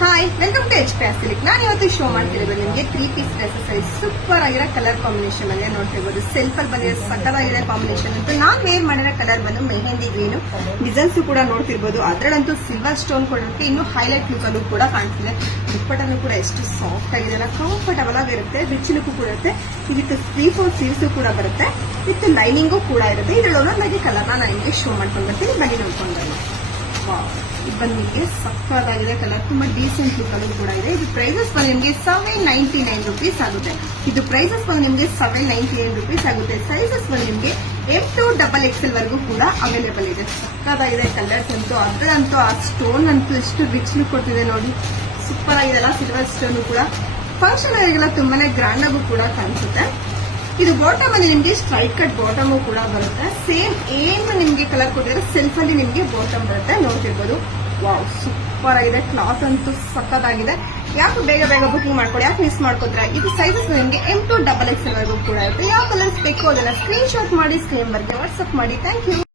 Hi, welcome to H P silk. ನಾನು ಇವತ್ತು show ಮಾಡ್ತಿರೋದು ನಿಮಗೆ 3 ಪೀಸ್ ಡ್ರೆಸಸ್ ಸೂಪರ್ ಆಗಿರೋ ಕಲರ್ ಕಾಂಬಿನೇಷನ್ ಅಲ್ಲೇ ನೋಡ್ತಿರ್ಬೋದು. ಸೆಲ್ಫ್ ಅಲ್ಲಿ ಬಂದಿರೋ ಸಕ್ಕತ್ತಾಗಿರೋ ಕಾಂಬಿನೇಷನ್ ಅಂತ ನಾನ್ ವೇರ್ ಮಾಡಿರೋ ಕಲರ್ ಬಂದು ಮೆಹಂದಿ ಗ್ರೀನು. ಡಿಸೈನ್ಸ್ ಕೂಡ ನೋಡ್ತಿರ್ಬೋದು. ಅದರಲ್ಲಂತೂ ಸಿಲ್ವರ್ ಸ್ಟೋನ್ ಕೊಡೋದಕ್ಕೆ ಇನ್ನೂ ಹೈಲೈಟ್ ಲುಕ್ ಅಲ್ಲೂ ಕೂಡ ಕಾಣ್ತಿದೆ. ದುಪ್ಪಟ್ಟನ್ನು ಕೂಡ ಎಷ್ಟು ಸಾಫ್ಟ್ ಆಗಿದೆ, ಕಂಫರ್ಟಬಲ್ ಆಗಿರುತ್ತೆ, ರಿಚ್ ಲುಕ್ ಕೂಡ ಇರುತ್ತೆ. ಇದಕ್ಕೆ 3-4 ಸ್ಲೀವ್ಸ್ ಕೂಡ ಬರುತ್ತೆ, ವಿತ್ ಲೈನಿಂಗು ಕೂಡ ಇರುತ್ತೆ. ಇದರೊಳಗೆ ನನಗೆ ಕಲರ್ನ ನಾನು ನಿಮಗೆ ಶೋ ಮಾಡ್ಕೊಂಡು ಬರ್ತೀನಿ, ಬನ್ನಿ ನೋಡ್ಕೊಂಡು ಬರೋಣ. ಇದು ಬಂದು ನಿಮಗೆ ಸಕ್ಕತ್ತಾಗಿದೆ ಕಲರ್, ತುಂಬಾ ಡೀಸೆಂಟ್ ಲುಕ್ ಅಲ್ಲೂ ಕೂಡ ಇದೆ. ಇದು ಪ್ರೈಸಸ್ ಬಂದು ನಿಮಗೆ 799 rupees ಆಗುತ್ತೆ. ಇದು ಪ್ರೈಸಸ್ ಬಂದು ನಿಮಗೆ 799 rupees ಆಗುತ್ತೆ. ಸೈಜಸ್ ಬಂದು ನಿಮಗೆ M2 XXL ವರೆಗೂ ಕೂಡ ಅವೈಲೇಬಲ್ ಇದೆ. ಸಕ್ಕತ್ತಾಗಿದೆ ಕಲರ್ಸ್ ಅಂತೂ. ಅದರಂತೂ ಆ ಸ್ಟೋನ್ ಅಂತೂ ಎಷ್ಟು ರಿಚ್ ಲುಕ್ ಕೊಟ್ಟಿದೆ ನೋಡಿ, ಸೂಪರ್ ಆಗಿದೆ. ಸಿಲ್ವರ್ ಸ್ಟೋನ್ ಕೂಡ ಫಂಕ್ಷನ್ ಗಳಿಗೆಲ್ಲ ತುಂಬಾನೇ ಗ್ರ್ಯಾಂಡ್ ಆಗು ಕೂಡ ಕಾಣಿಸುತ್ತೆ. ಇದು ಬಾಟಮ್ ಅಲ್ಲಿ ನಿಮಗೆ ಸ್ಟ್ರೈಟ್ ಕಟ್ ಬಾಟಮ್ ಕೂಡ ಬರುತ್ತೆ. ಸೇಮ್ ಏನು ನಿಮಗೆ ಕಲರ್ ಕೊಟ್ಟಿದ್ರೆ ಸೆಲ್ಫ್ ಅಲ್ಲಿ ನಿಮಗೆ ಬಾಟಮ್ ಬರುತ್ತೆ, ನೋಡ್ತಿರ್ಬೋದು. ವಾವ್, ಸೂಪರ್ ಆಗಿದೆ. ಕ್ಲಾತ್ ಅಂತೂ ಸಕ್ಕತ್ತಾಗಿದೆ. ಯಾಕೆ ಬೇಗ ಬುಕಿಂಗ್ ಮಾಡ್ಕೊಳ್ಳಿ, ಯಾಕೆ ಮಿಸ್ ಮಾಡ್ಕೋತೀರಾ. ಇದು ಸೈಜಸ್ ನಿಮಗೆ M2 XXL ವರೆಗೂ ಕೂಡ ಇರುತ್ತೆ. ಯಾವ ಕಲರ್ಸ್ ಬೇಕು ಅದನ್ನ ಸ್ಕ್ರೀನ್ ಶಾಟ್ ಮಾಡಿ ಸ್ಕ್ರೀನ್ ಬಗ್ಗೆ ವಾಟ್ಸ್ಆಪ್ ಮಾಡಿ. Thank you.